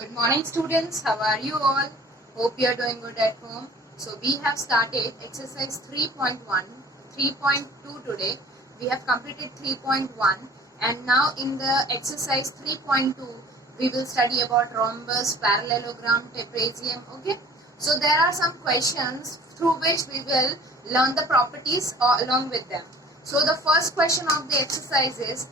Good morning students, how are you all? Hope you are doing good at home. So we have started exercise 3.1, 3.2 today. We have completed 3.1 and now in the exercise 3.2 we will study about rhombus, parallelogram, trapezium. Okay. So there are some questions through which we will learn the properties along with them. So the first question of the exercise is,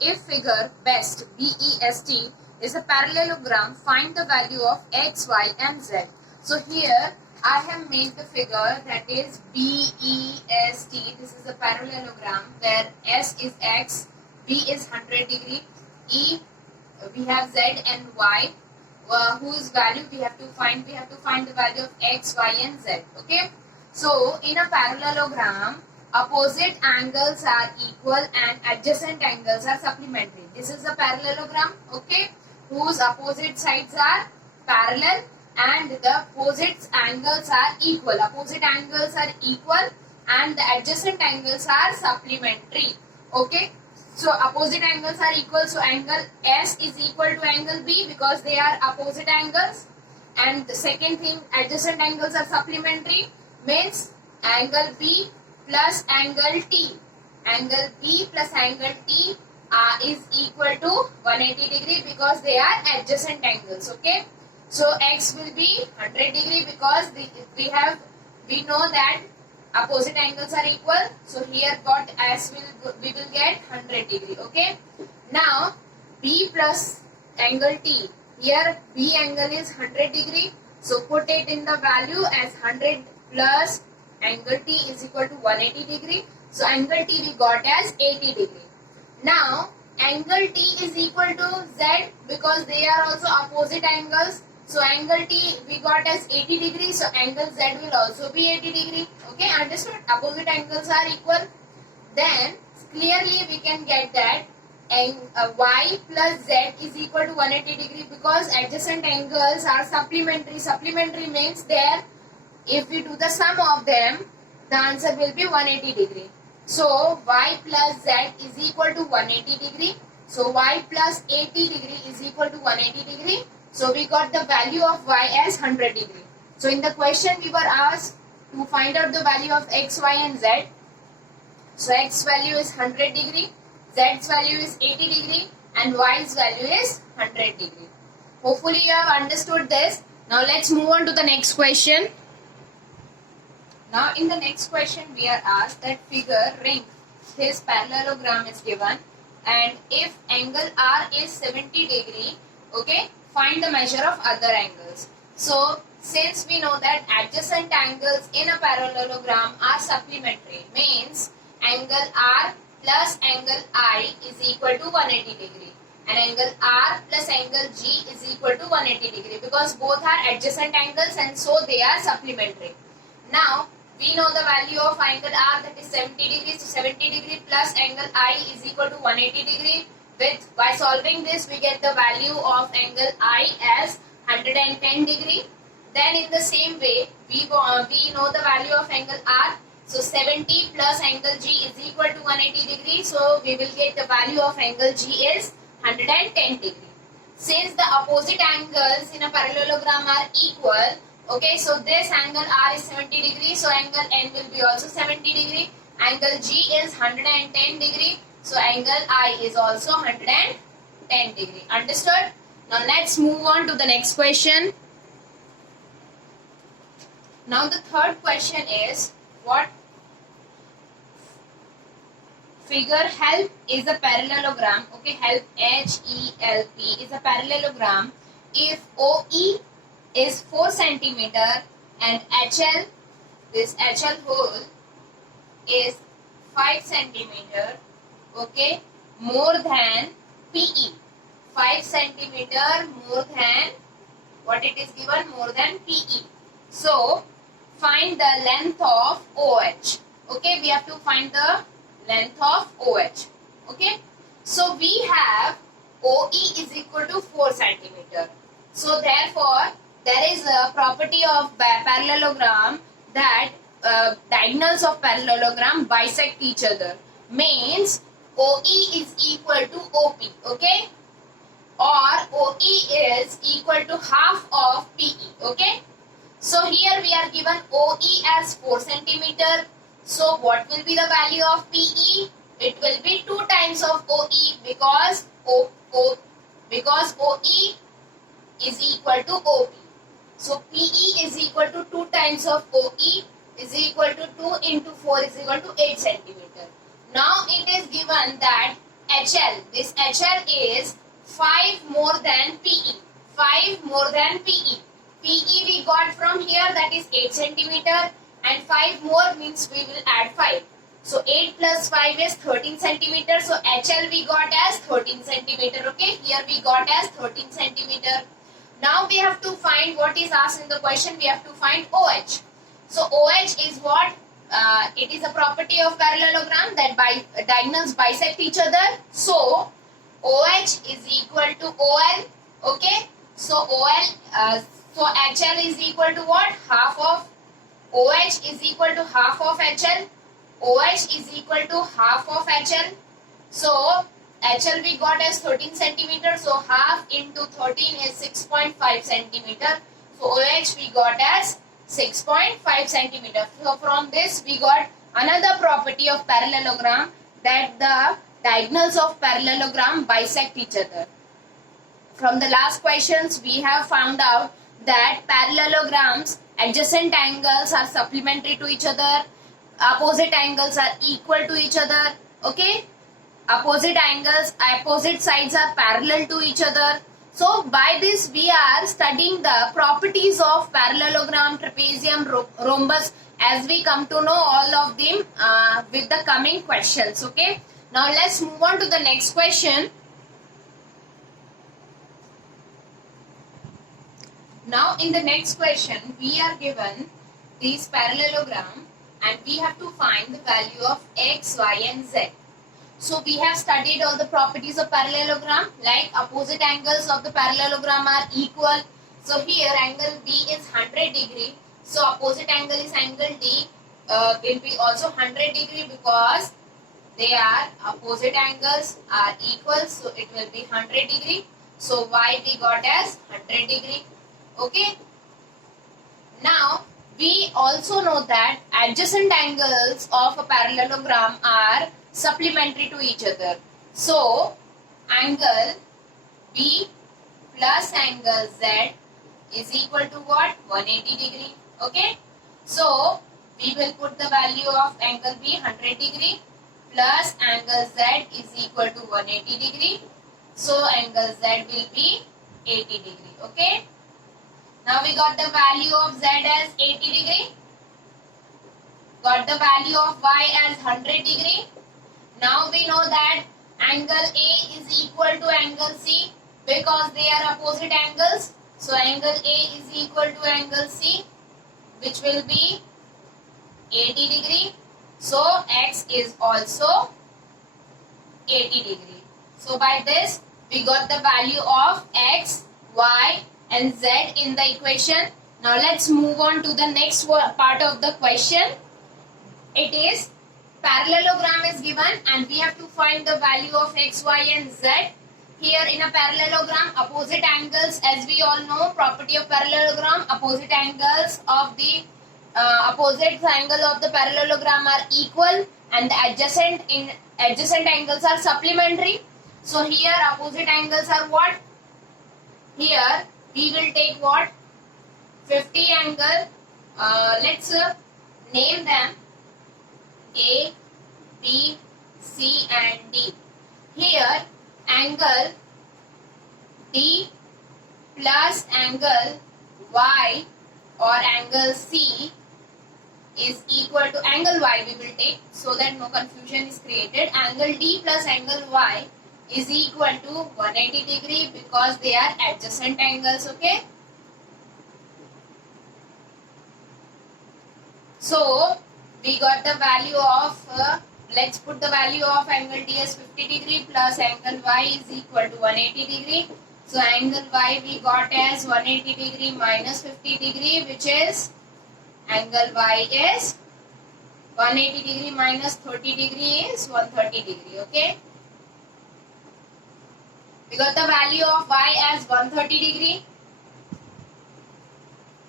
if figure BEST, B-E-S-T, is a parallelogram, find the value of x, y and z. So here I have made the figure that is BEST. This is a parallelogram where S is x, B is 100 degree, E we have z and y whose value we have to find. We have to find the value of x, y and z. Okay. So in a parallelogram, opposite angles are equal and adjacent angles are supplementary. This is a parallelogram, okay, whose opposite sides are parallel and the opposite angles are equal. Opposite angles are equal and the adjacent angles are supplementary. Okay. So opposite angles are equal. So angle S is equal to angle B because they are opposite angles. And the second thing, adjacent angles are supplementary, means angle B plus angle T. Angle B plus angle T is equal to 180 degree because they are adjacent angles. Okay. So X will be 100 degree because we know that opposite angles are equal. So here what S we will get 100 degree. Okay. Now B plus angle T. Here B angle is 100 degree. So put it in the value as 100 plus angle T is equal to 180 degree. So angle T we got as 80 degree. Now angle T is equal to Z because they are also opposite angles. So angle T we got as 80 degree. So angle Z will also be 80 degree. Okay, understood? Opposite angles are equal. Then clearly we can get that y plus z is equal to 180 degree because adjacent angles are supplementary. Supplementary means there, if we do the sum of them, the answer will be 180 degree. So y plus z is equal to 180 degree. So y plus 80 degree is equal to 180 degree. So we got the value of y as 100 degree. So in the question we were asked to find out the value of x, y and z. So x value is 100 degree, z's value is 80 degree and y's value is 100 degree. Hopefully you have understood this. Now let's move on to the next question. Now in the next question we are asked that figure ring, his parallelogram is given and if angle R is 70 degree, okay, find the measure of other angles. So since we know that adjacent angles in a parallelogram are supplementary, means angle R plus angle I is equal to 180 degree and angle R plus angle G is equal to 180 degree because both are adjacent angles and so they are supplementary. Now we know the value of angle R, that is 70 degree. So 70 degree plus angle I is equal to 180 degree. By solving this we get the value of angle I as 110 degree. Then in the same way we know the value of angle R. So 70 plus angle G is equal to 180 degree. So we will get the value of angle G is 110 degree. Since the opposite angles in a parallelogram are equal, okay, so this angle R is 70 degree. So angle N will be also 70 degree. Angle G is 110 degree. So angle I is also 110 degree. Understood? Now let's move on to the next question. Now the third question is, what figure HELP is a parallelogram. Okay, HELP, H-E-L-P is a parallelogram if OE is 4 centimeter and HL, this HL hole is 5 centimeter, okay, more than PE. 5 centimeter more than what it is given, more than PE. So find the length of OH. Okay, we have to find the length of OH. Okay, so we have OE is equal to 4 centimeter. So therefore there is a property of parallelogram that diagonals of parallelogram bisect each other. Means OE is equal to OP. Okay, or OE is equal to half of PE. Okay. So here we are given OE as 4 centimeter. So what will be the value of PE? It will be 2 times of OE because OE is equal to OP. So PE is equal to 2 times of OE is equal to 2 into 4 is equal to 8 centimeter. Now it is given that HL, this HL is 5 more than PE. 5 more than PE. PE we got from here, that is 8 centimeter, and 5 more means we will add 5. So 8 plus 5 is 13 centimeter. So HL we got as 13 centimeter. Okay, here we got as 13 centimeter. Now we have to find what is asked in the question. We have to find OH. So OH is what? It is a property of parallelogram that diagonals bisect each other. So OH is equal to OL. Okay. So OL. So HL is equal to what? Half of OH is equal to half of HL. OH is equal to half of HL. So HL we got as 13 centimeter. So half into 13 is 6.5 centimeter. So OH we got as 6.5 centimeter. So from this we got another property of parallelogram, that the diagonals of parallelogram bisect each other. From the last questions we have found out that parallelograms, adjacent angles are supplementary to each other, opposite angles are equal to each other. Okay, opposite angles, opposite sides are parallel to each other. So by this we are studying the properties of parallelogram, trapezium, rhombus, as we come to know all of them with the coming questions. Okay, now let's move on to the next question. Now in the next question we are given this parallelogram and we have to find the value of x, y and z. So we have studied all the properties of parallelogram, like opposite angles of the parallelogram are equal. So here angle B is 100 degree. So opposite angle is angle D will be also 100 degree because they are opposite angles are equal. So it will be 100 degree. So Y we got as 100 degree. Okay. Now we also know that adjacent angles of a parallelogram are supplementary to each other. So angle B plus angle Z is equal to what? 180 degree. Okay. So we will put the value of angle B 100 degree plus angle Z is equal to 180 degree. So angle Z will be 80 degree. Okay. Now we got the value of Z as 80 degree. Got the value of Y as 100 degree. Now we know that angle A is equal to angle C because they are opposite angles. So angle A is equal to angle C, which will be 80 degree. So X is also 80 degree. So by this we got the value of X, Y and Z in the equation. Now let's move on to the next part of the question. It is parallelogram is given and we have to find the value of X, Y and Z. Here in a parallelogram, opposite angles, as we all know, property of parallelogram, opposite angles of the opposite angle of the parallelogram are equal and the adjacent angles are supplementary. So here opposite angles are what? Here we will take what? 50 angle. Let's name them A, B, C and D. Here angle D plus angle Y or angle C is equal to angle Y we will take so that no confusion is created. Angle D plus angle Y is equal to 180 degree because they are adjacent angles. Okay. So we got the value of let's put the value of angle D as 50 degree plus angle Y is equal to 180 degree. So angle Y we got as 180 degree minus 50 degree, which is angle Y is 180 degree minus 30 degree is 130 degree. Okay. We got the value of y as 130 degree.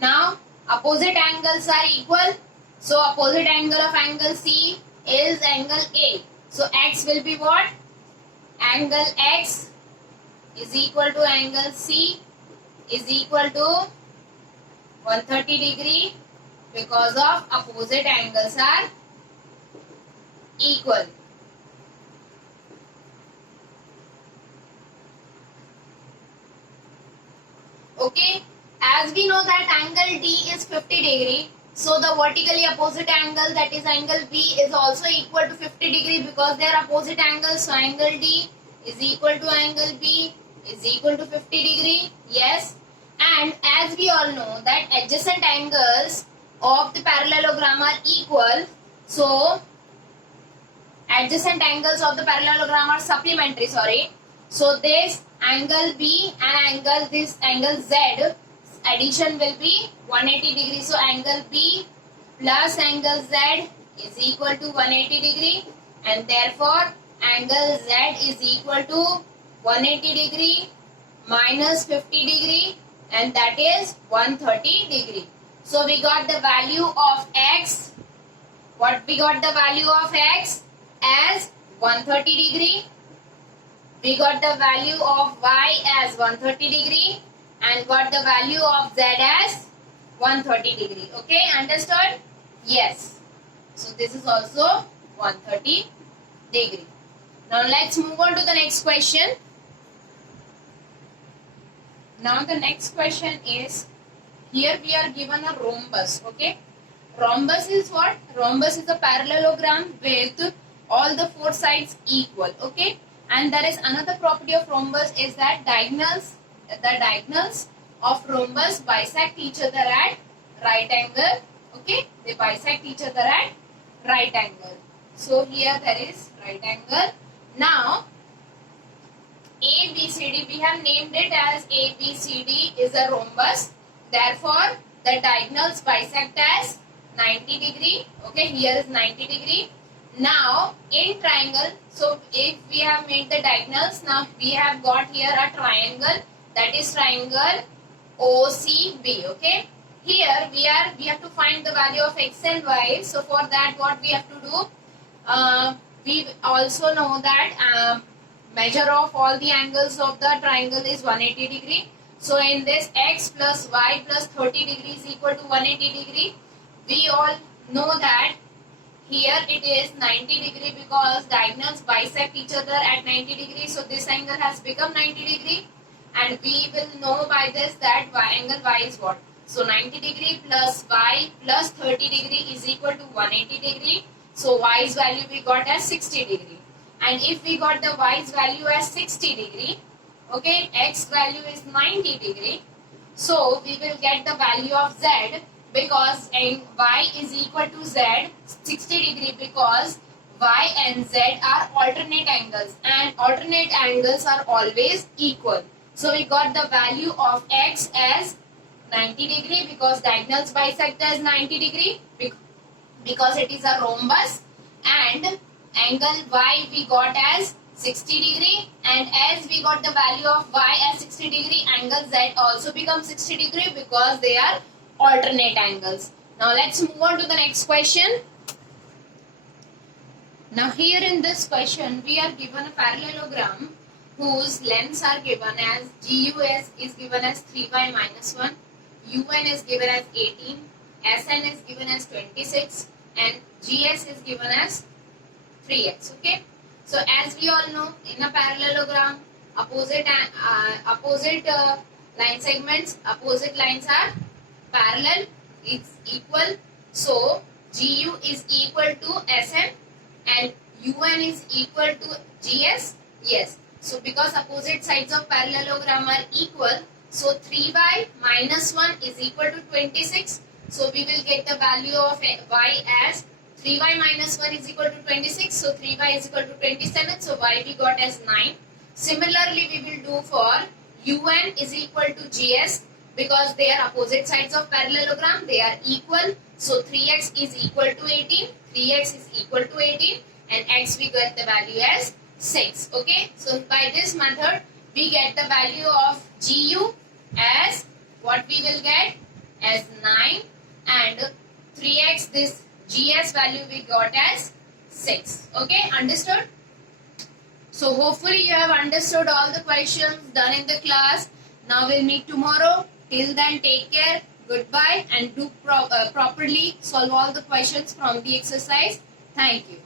Now opposite angles are equal. So opposite angle of angle C is angle A. So x will be what? Angle x is equal to angle C is equal to 130 degree because of opposite angles are equal. Okay, as we know that angle D is 50 degree, so the vertically opposite angle, that is angle B, is also equal to 50 degree because they are opposite angles. So angle D is equal to angle B is equal to 50 degree. Yes, and as we all know that adjacent angles of the parallelogram are equal, so adjacent angles of the parallelogram are supplementary, sorry. So this angle B and this angle Z addition will be 180 degree. So angle B plus angle Z is equal to 180 degree, and therefore angle Z is equal to 180 degree minus 50 degree, and that is 130 degree. So we got the value of x. What we got the value of x as 130 degree. We got the value of y as 130 degree and got the value of z as 130 degree. Okay, understood? Yes. So this is also 130 degree. Now let's move on to the next question. Now the next question is, here we are given a rhombus. Okay, rhombus is what? Rhombus is a parallelogram with all the four sides equal. Okay, and there is another property of rhombus is that the diagonals of rhombus bisect each other at right angle. Okay, they bisect each other at right angle. So here there is right angle. Now ABCD, we have named it as ABCD is a rhombus. Therefore, the diagonals bisect as 90 degree. Okay, here is 90 degree. Now, in triangle, so if we have made the diagonals, now we have got here a triangle, that is triangle OCB. Okay, here we have to find the value of x and y. So for that, what we have to do? We also know that measure of all the angles of the triangle is 180 degree. So in this, x plus y plus 30 degree is equal to 180 degree. We all know that here it is 90 degree because diagonals bisect each other at 90 degree. So this angle has become 90 degree, and we will know by this that angle y is what? So 90 degree plus y plus 30 degree is equal to 180 degree. So y's value we got as 60 degree. And if we got the y's value as 60 degree, okay, x value is 90 degree. So we will get the value of z, because y is equal to z 60 degree because y and z are alternate angles, and alternate angles are always equal. So we got the value of x as 90 degree because diagonals bisect as 90 degree because it is a rhombus, and angle y we got as 60 degree, and as we got the value of y as 60 degree, angle z also becomes 60 degree because they are alternate angles. Now let's move on to the next question. Now here in this question we are given a parallelogram whose lengths are given as GUS is given as 3y minus 1, UN is given as 18, SN is given as 26, and GS is given as 3x. Okay, so as we all know, in a parallelogram, opposite line segments, opposite lines are parallel, it's equal. So GU is equal to SN and UN is equal to GS. Yes, so because opposite sides of parallelogram are equal, so 3y minus 1 is equal to 26. So we will get the value of y as 3y minus 1 is equal to 26. So 3y is equal to 27. So y we got as 9. Similarly, we will do for UN is equal to GS because they are opposite sides of parallelogram. They are equal. So 3x is equal to 18. 3x is equal to 18. And x we got the value as 6. Okay. So by this method, we get the value of GU as what we will get as 9, and 3x this GS value we got as 6. Okay, understood? So hopefully you have understood all the questions done in the class. Now we'll meet tomorrow. Till then, take care. Goodbye, and do properly solve all the questions from the exercise. Thank you.